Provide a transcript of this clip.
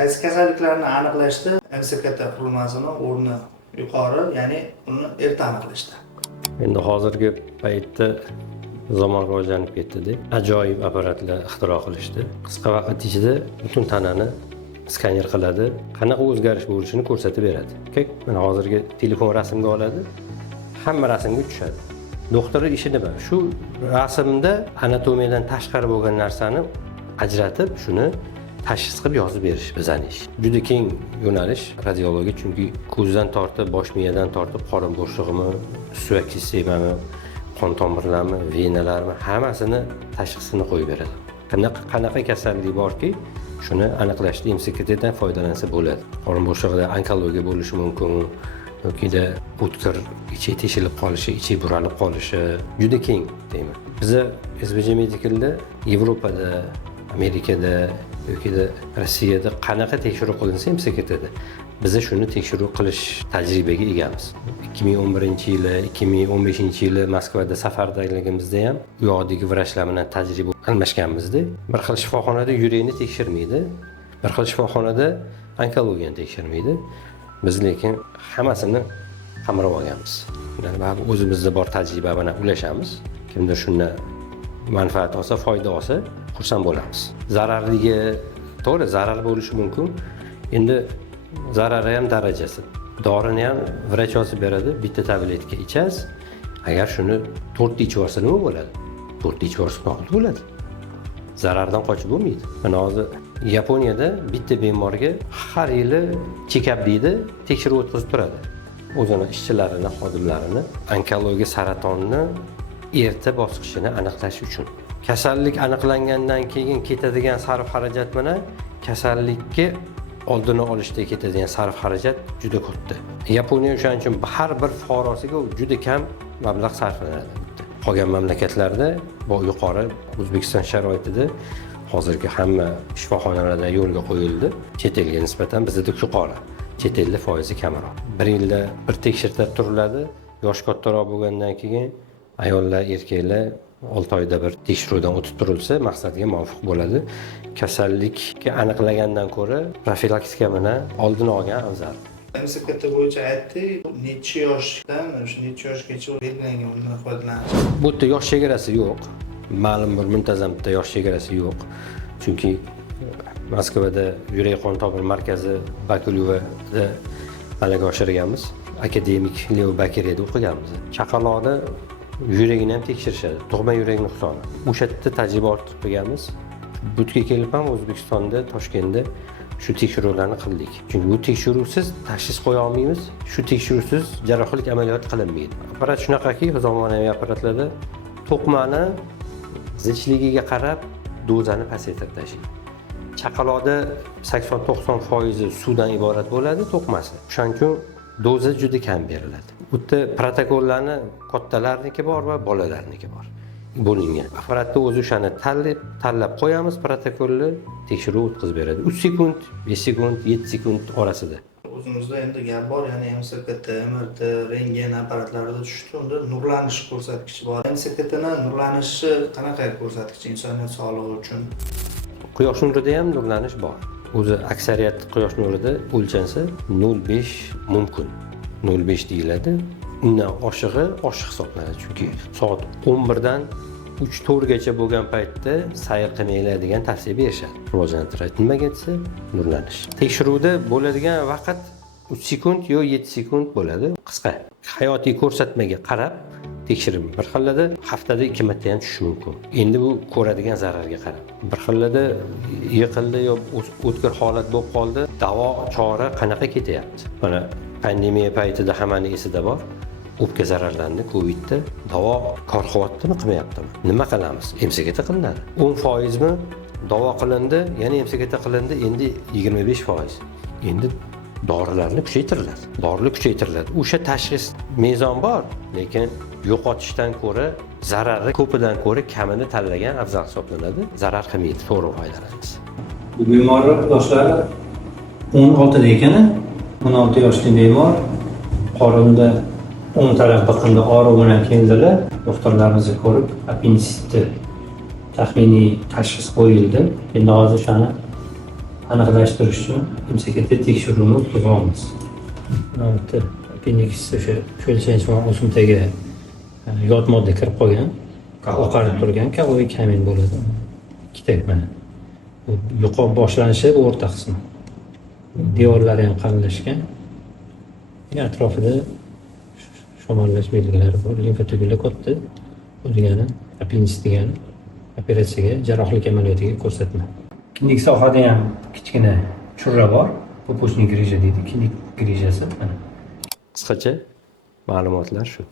Qaysi kasalliklarni aniqlashda MSKT qurilmasini o'rni yuqori, ya'ni uni erta aniqlashda. Endi hozirgi paytda zamon rivojlanib ketdi. Ajoyib apparatlar ixtiro qilishdi. Qisqa vaqt ichida butun tanani skaner qiladi, qanaqa o'zgarish bo'lishini ko'rsatib beradi. Mana hozirgi telefon rasmga oladi, hamma rasmga tushadi. Doktorning ishi nima? Shu rasmda anatomiyadan tashqari bo'lgan narsani ajratib, shuni tashxis qilib yozib berish bizning ish. Juda keng yo'nalish radiologiya, chunki ko'zdan tortib, bosh miyadan tortib, qorin bo'shlig'imi, suyak sistemami, qon tomirlarmi, venalarmi, hammasini tashxisini qo'yib beradi. Qanaqa kasallik borki, shuni aniqlashda MSKTdan foydalansa bo'ladi. Qorin bo'shlig'ida onkologiya bo'lishi mumkin, yokida o'tkir ichi teshilib qolishi, ichi buralib qolishi, juda keng deyman. Biza SBJ Medicalda Yevropada, Amerikada yokida Rossiyada qanaqa tekshiruv qilinsa MSKTda biz shuni tekshiruv qilish tajribaga egamiz. 2011-yili, 2015-yili Moskvada safardaligimizda ham u yoqdagi vrachlar bilan tajriba almashganmizda. Bir xil shifoxonada yurakni tekshirmaydi, bir xil shifoxonada onkologiyani tekshirmaydi. Biz lekin hammasini qamrab olganmiz. Ya'ni o'zimizda bor tajriba bilan ulashamiz. Kimdir shundan manfaat olsa, foyda olsa, xursand bo'lamiz. Zararligi, to'g'ri, zarar bo'lishi mumkin. Endi zarari ham darajasi. Dorini ham vrach yozib beradi, bitta tabletka ichasiz. Agar shuni 4 ta ichib olsa nima bo'ladi? 4 ta ichib olsa bo'ladi. Zarardan qochib bo'lmaydi. Mana hozir Yaponiyada bitta bemorga har yili check-up deydi, tekshiruv o'tkazib turadi. O'zini ishchilarini, xodimlarini onkologiya saratonni erta bosqichini aniqlash uchun. Kasallik aniqlangandan keyin ketadigan sarf xarajat bilan kasallikka oldini olishda ketadigan sarf xarajat juda katta. Yaponiya o'shaning uchun har bir fuqarosiga juda kam mablag' sarflanadi. Qolgan mamlakatlarda bu yuqori, O'zbekiston sharoitida hozirgi hamma shifoxonalarda yo'lga qo'yildi. Chet elga nisbatan bizda yuqori, chet elda foizi kamroq. Bir yilda bir tekshirtirib turiladi. Yosh kattaroq bo'lgandan keyin ayollar, erkaklar 6 oyda bir tekshiruvdan o'tib turilsa, maqsadga muvofiq bo'ladi. Kasallikka aniqlagandan ko'ra profilaktika bilan oldini olgan afzal. MSKT bo'yicha aytdik, necha yoshdan, o'sha necha yoshgacha belgilangan undan foydalanish. Bu yerda yosh chegarasi yo'q. Ma'lum bir muntazam bitta yosh chegarasi yo'q. Chunki Moskvada yurak qon tomir markazi Bakulevada malaka oshirganmiz. Akademik Leo Bakiriyada o'qiganmiz. Chaqaloqda yuragini ham tekshirishadi. Tug'ma yurak nuqsoni. O'sha yerda tajriba ortib qilganmiz. Bu yerga kelib ham O'zbekistonda, Toshkentda shu tekshiruvlarni qildik. Chunki bu tekshiruvsiz tashxis qo'ya olmaymiz. Shu tekshiruvsiz jarrohlik amaliyoti qilinmaydi. Apparat shunaqaki, zamonaviy apparatlarda to'qmani zichligiga qarab dozani pasaytirib tashlaydi. Chaqaloqda 80-90% suvdan iborat bo'ladi to'qmasi. O'shaning uchun doza juda kam beriladi. Bu yerda protokollarni kattalarniki bor va bolalarniki bor. Bo'lingan. Apparatda o'zi o'shani tanlab qo'yamiz, protokolni tekshiruv o'tkazib beradi. 3 sekund, 5 sekund, 7 sekund orasida. O'zimizda endi gap bor, ya'ni MSKT, MRT, rentgen apparatlarida tushdi, unda nurlanish ko'rsatkichi bor. MSKTning nurlanishi qanaqa ko'rsatkich insoniyat sog'lig'i uchun? Quyosh nurida ham nurlanish bor. O'zi aksariyat quyosh nurida o'lchansa 0.5 mumkin. 0.5 deyiladi. Undan oshig'i oshiq hisoblanadi. Chunki soat 11 dan 3-4 gacha bo'lgan paytda sayr qilmanglar degan tavsiya berishadi. Rivojlantiradi. Nimaga desa, nurlanish. Tekshiruvda bo'ladigan vaqt 3 sekund yo 7 sekund bo'ladi. Qisqa. Hayotiy ko'rsatmaga qarab tekshirim. Bir xillada haftada 2 marta ham tushishi mumkin. Endi bu ko'radigan zararga qarab. Bir xillada yiqildi yo o'tkir holat bo'lib qoldi, davo chora qanaqa ketyapti. Mana pandemiya paytida hammaning esida bor. O'pka zararlandi, Covidda davo kor qilyaptimi, qilmayaptimi? Nima qilamiz? MSKT qilinadi. 10% mi davo qilindi, yana MSKT qilindi, endi 25%. Endi dorilarni kuchaytiriladi. Dorilar kuchaytiriladi. O'sha tashxis mezon bor, lekin yo'qotishdan ko'ra zarari ko'pidan ko'ra kamini tanlagan afzal hisoblanadi. Zarar qilmaydi, to'g'ri foydalanamiz. Bu bemorlar yoshlari 16 da ekan, 16 yoshli bemor qorinda o'ng taraf biqinda og'riq bilan keldilar. Doktorlarimizni ko'rib, appendisitni taxminiy tashxis qo'yildi. Endi hozir shuni aniqlashtirish uchun MSKda tekshiruvni qilganmiz. Bitta appendix o'sha cho'lchanchivon o'simtaga yot modda kirib qolgan, oqarib turgan kaloviy kamin bo'ladi. Ikkita mana. Bu yuqori boshlanishi o'rta qismi. Devorlari ham qalinlashgan. Atrofida shamollash belgilari bor, limfotugullar katta. Bu degani appendix degani operatsiyaga, jarrohlik amaliyotiga ko'rsatma. Kindik sohada ham kichkina churra bor. Popusnik grija deydi, kindik grijasi. Qisqacha ma'lumotlar shu.